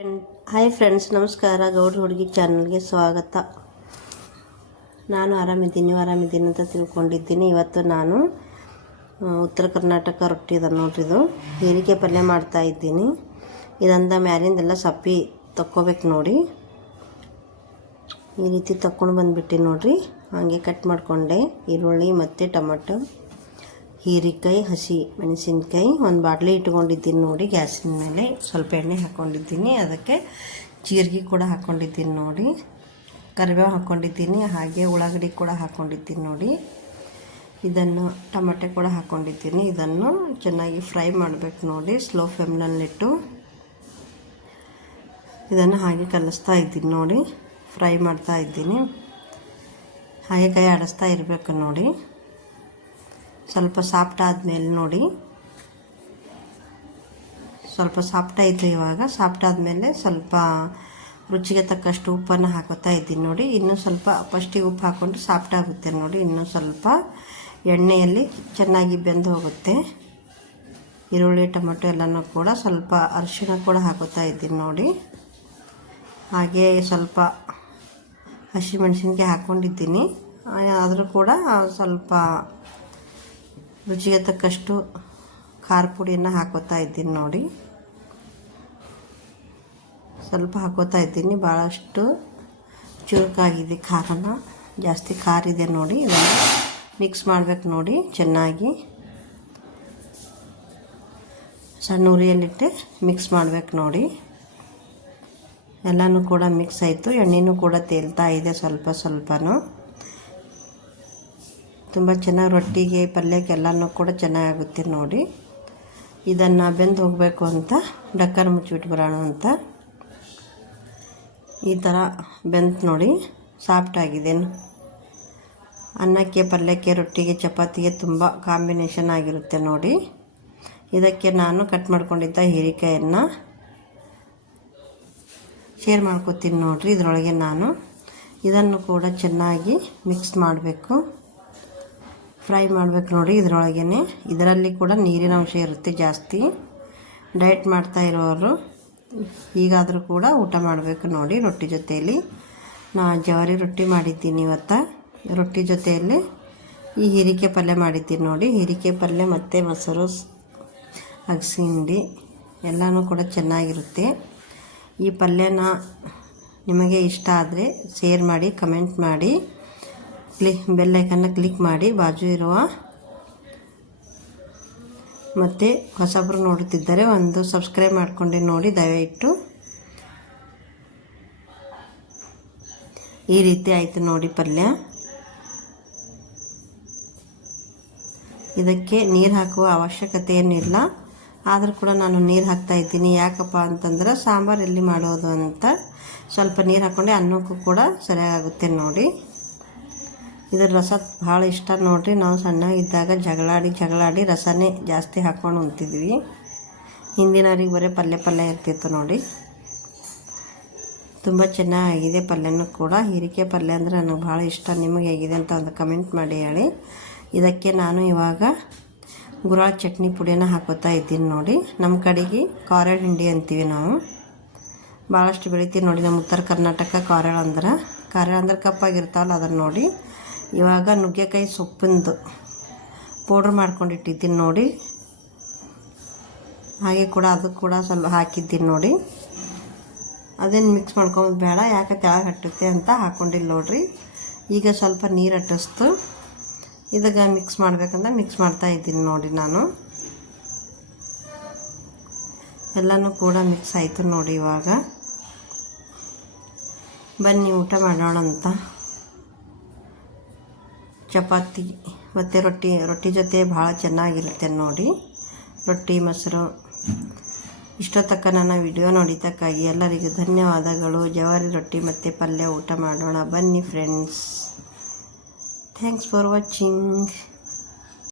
Hi friends ನಮಸ್ಕಾರ. ಗೌಡ್ರ ಹುಡುಗಿ ಚಾನಲ್ಗೆ ಸ್ವಾಗತ. ನಾನು ಆರಾಮಿದ್ದೀನಿ ಆರಾಮಿದ್ದೀನಿ ಅಂತ ತಿಳ್ಕೊಂಡಿದ್ದೀನಿ. ಇವತ್ತು ನಾನು ಉತ್ತರ ಕರ್ನಾಟಕ ರೊಟ್ಟಿ ಇದೆ ನೋಡ್ರಿ ಇದು. ಹೀರಿಕೆ ಪಲ್ಯ ಮಾಡ್ತಾ ಇದ್ದೀನಿ. ಇದಂದ ಮ್ಯಾಲಿಂದೆಲ್ಲ ಸಪ್ಪಿ ತಕ್ಕೋಬೇಕು ನೋಡಿ. ಈ ರೀತಿ ತಕ್ಕೊಂಡು ಬಂದುಬಿಟ್ಟು ನೋಡಿರಿ. ಹಾಗೆ ಕಟ್ ಮಾಡಿಕೊಂಡೆ. ಈರುಳ್ಳಿ ಮತ್ತು ಟೊಮಟೊ. ಹೀರಿಕಾಯಿ, ಹಸಿ ಮೆಣಸಿನ್ಕಾಯಿ ಒಂದು ಬಾಟ್ಲಿ ಇಟ್ಕೊಂಡಿದ್ದೀನಿ ನೋಡಿ. ಗ್ಯಾಸಿನ ಮೇಲೆ ಸ್ವಲ್ಪ ಎಣ್ಣೆ ಹಾಕ್ಕೊಂಡಿದ್ದೀನಿ ಅದಕ್ಕೆ ಜೀರಿಗೆ ಕೂಡ ಹಾಕ್ಕೊಂಡಿದ್ದೀನಿ ನೋಡಿ. ಕರಿಬೇವು ಹಾಕ್ಕೊಂಡಿದ್ದೀನಿ ಹಾಗೆ ಉಳ್ಳಾಗಡ್ಡಿ ಕೂಡ ಹಾಕ್ಕೊಂಡಿದ್ದೀನಿ ನೋಡಿ. ಇದನ್ನು ಟೊಮೆಟೊ ಕೂಡ ಹಾಕ್ಕೊಂಡಿದ್ದೀನಿ ಇದನ್ನು ಚೆನ್ನಾಗಿ ಫ್ರೈ ಮಾಡಬೇಕು ನೋಡಿ. ಸ್ಲೋ ಫ್ಲೇಮ್ನಲ್ಲಿಟ್ಟು ಇದನ್ನು ಹಾಗೆ ಕಲಿಸ್ತಾ ಇದ್ದೀನಿ ನೋಡಿ. ಫ್ರೈ ಮಾಡ್ತಾ ಇದ್ದೀನಿ. ಹಾಗೆ ಕೈ ಆಡಿಸ್ತಾ ಇರಬೇಕು ನೋಡಿ. ಸ್ವಲ್ಪ ಸಾಫ್ಟ್ ಆದಮೇಲೆ ನೋಡಿ. ಸ್ವಲ್ಪ ಸಾಫ್ಟ್ ಆಯಿತು ಇವಾಗ. ಸಾಫ್ಟ್ ಆದಮೇಲೆ ಸ್ವಲ್ಪ ರುಚಿಗೆ ತಕ್ಕಷ್ಟು ಉಪ್ಪನ್ನು ಹಾಕೋತಾ ಇದ್ದೀನಿ ನೋಡಿ. ಇನ್ನೂ ಸ್ವಲ್ಪ ಫಸ್ಟಿಗೆ ಉಪ್ಪು ಹಾಕ್ಕೊಂಡು ಸಾಫ್ಟ್ ಆಗುತ್ತೆ ನೋಡಿ. ಇನ್ನೂ ಸ್ವಲ್ಪ ಎಣ್ಣೆಯಲ್ಲಿ ಚೆನ್ನಾಗಿ ಬೆಂದು ಹೋಗುತ್ತೆ. ಈರುಳ್ಳಿ, ಟೊಮೆಟೊ ಎಲ್ಲನೂ ಕೂಡ ಸ್ವಲ್ಪ ಅರಿಶಿಣ ಕೂಡ ಹಾಕೋತಾ ಇದ್ದೀನಿ ನೋಡಿ. ಹಾಗೆ ಸ್ವಲ್ಪ ಹಸಿಮೆಣಸಿನ್ಕಾಯಿ ಹಾಕ್ಕೊಂಡಿದ್ದೀನಿ ಆದರೂ ಕೂಡ ಸ್ವಲ್ಪ ರುಚಿಗೆ ತಕ್ಕಷ್ಟು ಖಾರ ಪುಡಿಯನ್ನು ಹಾಕೋತಾ ಇದ್ದೀನಿ ನೋಡಿ. ಸ್ವಲ್ಪ ಹಾಕೋತಾ ಇದ್ದೀನಿ. ಭಾಳಷ್ಟು ಚುರುಕಾಗಿದೆ ಖಾರನ. ಜಾಸ್ತಿ ಖಾರ ಇದೆ ನೋಡಿ. ಇದನ್ನು ಮಿಕ್ಸ್ ಮಾಡಬೇಕು ನೋಡಿ ಚೆನ್ನಾಗಿ. ಸಣ್ಣ ಉರಿಯಲ್ಲಿಟ್ಟು ಮಿಕ್ಸ್ ಮಾಡಬೇಕು ನೋಡಿ. ಎಲ್ಲನೂ ಕೂಡ ಮಿಕ್ಸ್ ಆಯಿತು. ಎಣ್ಣೆನೂ ಕೂಡ ತೇಲ್ತಾ ಇದೆ ಸ್ವಲ್ಪ ಸ್ವಲ್ಪನೂ. ತುಂಬ ಚೆನ್ನಾಗಿ ರೊಟ್ಟಿಗೆ, ಪಲ್ಯಕ್ಕೆ ಎಲ್ಲನೂ ಕೂಡ ಚೆನ್ನಾಗಾಗುತ್ತೆ ನೋಡಿ. ಇದನ್ನು ಬೆಂದು ಹೋಗಬೇಕು ಅಂತ, ಡಕ್ಕರ್ ಮುಚ್ಚಿಬಿಟ್ಟು ಬರೋಣ ಅಂತ. ಈ ಥರ ಬೆಂತು ನೋಡಿ, ಸಾಫ್ಟ್ ಆಗಿದೆ. ಅನ್ನಕ್ಕೆ, ಪಲ್ಯಕ್ಕೆ, ರೊಟ್ಟಿಗೆ, ಚಪಾತಿಗೆ ತುಂಬ ಕಾಂಬಿನೇಷನ್ ಆಗಿರುತ್ತೆ ನೋಡಿ. ಇದಕ್ಕೆ ನಾನು ಕಟ್ ಮಾಡ್ಕೊಂಡಿದ್ದ ಹೀರಿಕಾಯನ್ನು ಶೇರ್ ಮಾಡ್ಕೊತೀನಿ ನೋಡಿರಿ ಇದರೊಳಗೆ ನಾನು. ಇದನ್ನು ಕೂಡ ಚೆನ್ನಾಗಿ ಮಿಕ್ಸ್ ಮಾಡಬೇಕು. ಫ್ರೈ ಮಾಡಬೇಕು ನೋಡಿ ಇದರೊಳಗೇ ಇದರಲ್ಲಿ ಕೂಡ ನೀರಿನ ಅಂಶ ಇರುತ್ತೆ ಜಾಸ್ತಿ. ಡಯಟ್ ಮಾಡ್ತಾ ಇರೋರು ಈಗಾದರೂ ಕೂಡ ಊಟ ಮಾಡಬೇಕು ನೋಡಿ ರೊಟ್ಟಿ ಜೊತೆಯಲ್ಲಿ. ನಾ ಜವಾರಿ ರೊಟ್ಟಿ ಮಾಡಿದ್ದೀನಿ ಇವತ್ತು. ರೊಟ್ಟಿ ಜೊತೆಯಲ್ಲಿ ಈ ಹೀರಿಕೆ ಪಲ್ಯ ಮಾಡಿದ್ದೀನಿ ನೋಡಿ. ಹೀರಿಕೆ ಪಲ್ಯ ಮತ್ತು ಮೊಸರು, ಅಗಸಿ, ಹಿಂಡಿ ಎಲ್ಲನೂ ಕೂಡ ಚೆನ್ನಾಗಿರುತ್ತೆ. ಈ ಪಲ್ಯನ ನಿಮಗೆ ಇಷ್ಟ ಆದರೆ ಶೇರ್ ಮಾಡಿ, ಕಮೆಂಟ್ ಮಾಡಿ. ಕ್ಲಿಕ್ ಬೆಲ್ಲೈಕನ್ನ ಕ್ಲಿಕ್ ಮಾಡಿ ಬಾಜು ಇರುವ ಮತ್ತು ಹೊಸಬ್ರು ನೋಡುತ್ತಿದ್ದರೆ ಒಂದು ಸಬ್ಸ್ಕ್ರೈಬ್ ಮಾಡಿಕೊಂಡು ನೋಡಿ ದಯವಿಟ್ಟು. ಈ ರೀತಿ ಆಯಿತು ನೋಡಿ ಪಲ್ಯ. ಇದಕ್ಕೆ ನೀರು ಹಾಕುವ ಅವಶ್ಯಕತೆ ಏನಿಲ್ಲ ಆದರೂ ಕೂಡ ನಾನು ನೀರು ಹಾಕ್ತಾ ಇದ್ದೀನಿ. ಯಾಕಪ್ಪ ಅಂತಂದ್ರೆ ಸಾಂಬಾರು ಎಲ್ಲಿ ಮಾಡೋದು ಅಂತ ಸ್ವಲ್ಪ ನೀರು ಹಾಕ್ಕೊಂಡೆ ಅನ್ನಕ್ಕೂ ಕೂಡ ಸರಿಯಾಗುತ್ತೆ ನೋಡಿ. ಇದ್ರ ರಸ ಭಾಳ ಇಷ್ಟ ನೋಡ್ರಿ. ನಾವು ಸಣ್ಣಗಿದ್ದಾಗ ಜಗಳಾಡಿ ಜಗಳಾಡಿ ರಸನೇ ಜಾಸ್ತಿ ಹಾಕ್ಕೊಂಡು ಉಣ್ತಿದ್ವಿ. ಹಿಂದಿನವ್ರಿಗೆ ಬರೀ ಪಲ್ಯ ಪಲ್ಯ ಇರ್ತಿತ್ತು ನೋಡಿ. ತುಂಬ ಚೆನ್ನಾಗಿದೆ ಪಲ್ಯನೂ ಕೂಡ. ಹೀರಿಕೆ ಪಲ್ಯ ಅಂದರೆ ನನಗೆ ಭಾಳ ಇಷ್ಟ. ನಿಮಗೆ ಹೇಗಿದೆ ಅಂತ ಒಂದು ಕಮೆಂಟ್ ಮಾಡಿ ಹೇಳಿ. ಇದಕ್ಕೆ ನಾನು ಇವಾಗ ಗುರಾಳ ಚಟ್ನಿ ಪುಡಿನ ಹಾಕೋತಾ ಇದ್ದೀನಿ ನೋಡಿ. ನಮ್ಮ ಕಡೆಗೆ ಕಾರೆಳ್ ಹಿಂಡಿ ಅಂತೀವಿ ನಾವು. ಭಾಳಷ್ಟು ಬೆಳಿತೀವಿ ನೋಡಿ. ನಮ್ಮ ಉತ್ತರ ಕರ್ನಾಟಕ ಕಾರಳ ಅಂದ್ರೆ. ಕಾರಳ ಅಂದ್ರೆ ಕಪ್ಪಾಗಿರ್ತಾವಲ್ಲ ಅದನ್ನು ನೋಡಿ. ಇವಾಗ ನುಗ್ಗೆಕಾಯಿ ಸೊಪ್ಪಿಂದು ಪೌಡ್ರ್ ಮಾಡ್ಕೊಂಡಿಟ್ಟಿದ್ದೀನಿ ನೋಡಿ. ಹಾಗೆ ಕೂಡ ಅದು ಕೂಡ ಸ್ವಲ್ಪ ಹಾಕಿದ್ದೀನಿ ನೋಡಿ. ಅದೇನು ಮಿಕ್ಸ್ ಮಾಡ್ಕೊಂಬೋದು ಬೇಡ, ಯಾಕೆ ತೆಳಗೆ ಹಟ್ಟುತ್ತೆ ಅಂತ ಹಾಕ್ಕೊಂಡಿಲ್ಲ ನೋಡ್ರಿ. ಈಗ ಸ್ವಲ್ಪ ನೀರು ಹಟ್ಟಿಸ್ತು. ಇದಾಗ ಮಿಕ್ಸ್ ಮಾಡ್ಬೇಕಂದ್ರೆ ಮಿಕ್ಸ್ ಮಾಡ್ತಾ ಇದ್ದೀನಿ ನೋಡಿ ನಾನು. ಎಲ್ಲನೂ ಕೂಡ ಮಿಕ್ಸ್ ಆಯಿತು ನೋಡಿ ಇವಾಗ. ಬನ್ನಿ ಊಟ ಮಾಡೋಣ ಅಂತ ಚಪಾತಿ ಮತ್ತು ರೊಟ್ಟಿ ರೊಟ್ಟಿ ಜೊತೆ ಭಾಳ ಚೆನ್ನಾಗಿರುತ್ತೆ ನೋಡಿ. ರೊಟ್ಟಿ, ಮೊಸರು. ಇಷ್ಟೊತ್ತಕ್ಕ ನನ್ನ ವಿಡಿಯೋ ನೋಡಿದ್ದಕ್ಕಾಗಿ ಎಲ್ಲರಿಗೂ ಧನ್ಯವಾದಗಳು. ಜವಾರಿ ರೊಟ್ಟಿ ಮತ್ತು ಪಲ್ಯ ಊಟ ಮಾಡೋಣ. ಬನ್ನಿ ಫ್ರೆಂಡ್ಸ್ ಥ್ಯಾಂಕ್ಸ್ ಫಾರ್ ವಾಚಿಂಗ್